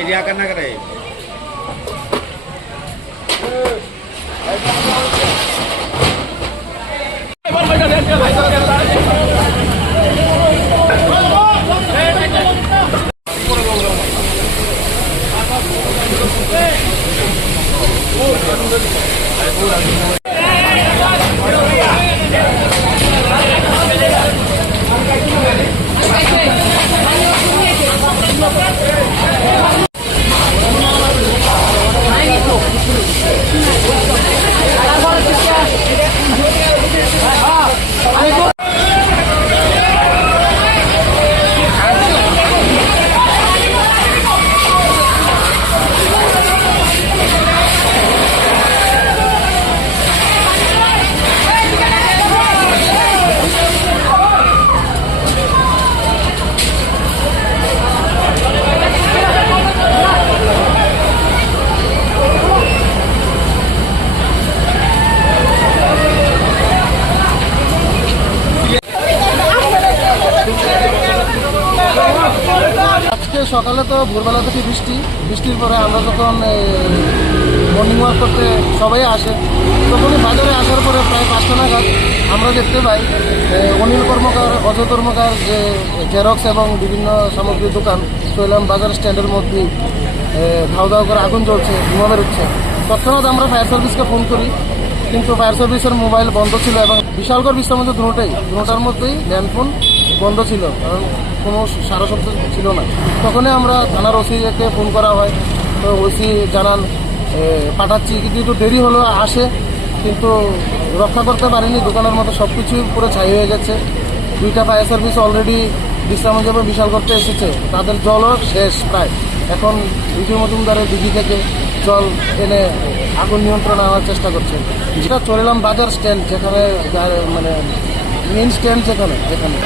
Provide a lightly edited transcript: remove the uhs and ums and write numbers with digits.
Area करना करे সকালে তো ভোরবেলা থেকে বৃষ্টির পরে আমরা যখন মর্নিং ওয়াক করতে সবাই আসে, তখনই বাজারে আসার পরে প্রায় 5টা নাগাদ আমরা দেখতে পাই অনিল কর্মকার, অজয় কর্মকার যে জেরক্স এবং বিভিন্ন সামগ্রীর দোকান চললাম বাজার স্ট্যান্ডের মধ্যেই ধাও ধাও করে আগুন জ্বলছে, ধোঁয়া বেরোচ্ছে। তৎক্ষণাৎ আমরা ফায়ার সার্ভিসকে ফোন করি, কিন্তু ফায়ার সার্ভিসের মোবাইল বন্ধ ছিল এবং বিশালগড় বিশ্বের মধ্যে দুটোটার মধ্যেই ল্যান্ডফোন বন্ধ ছিল, কারণ কোনো সারা শব্দ ছিল না। তখনই আমরা থানার ওসিকে ফোন করা হয়, তো ওসি জানান পাঠাচ্ছি, কিন্তু একটু দেরি হলো, আসে কিন্তু রক্ষা করতে পারেনি। দোকানের মতো সব কিছুই পুরো ছাই হয়ে গেছে। 2টা ফায়ার সার্ভিস অলরেডি বিশ্রামঞ্জবে বিশাল করতে এসেছে, তাদের জলও শেষ প্রায়। এখন বিজয় মজুমদারের দিঘি থেকে জল এনে আগুন নিয়ন্ত্রণে আনার চেষ্টা করছে। যেটা চলে এলাম বাজার স্ট্যান্ড, যেখানে মানে মেন স্ট্যান্ড যেখানে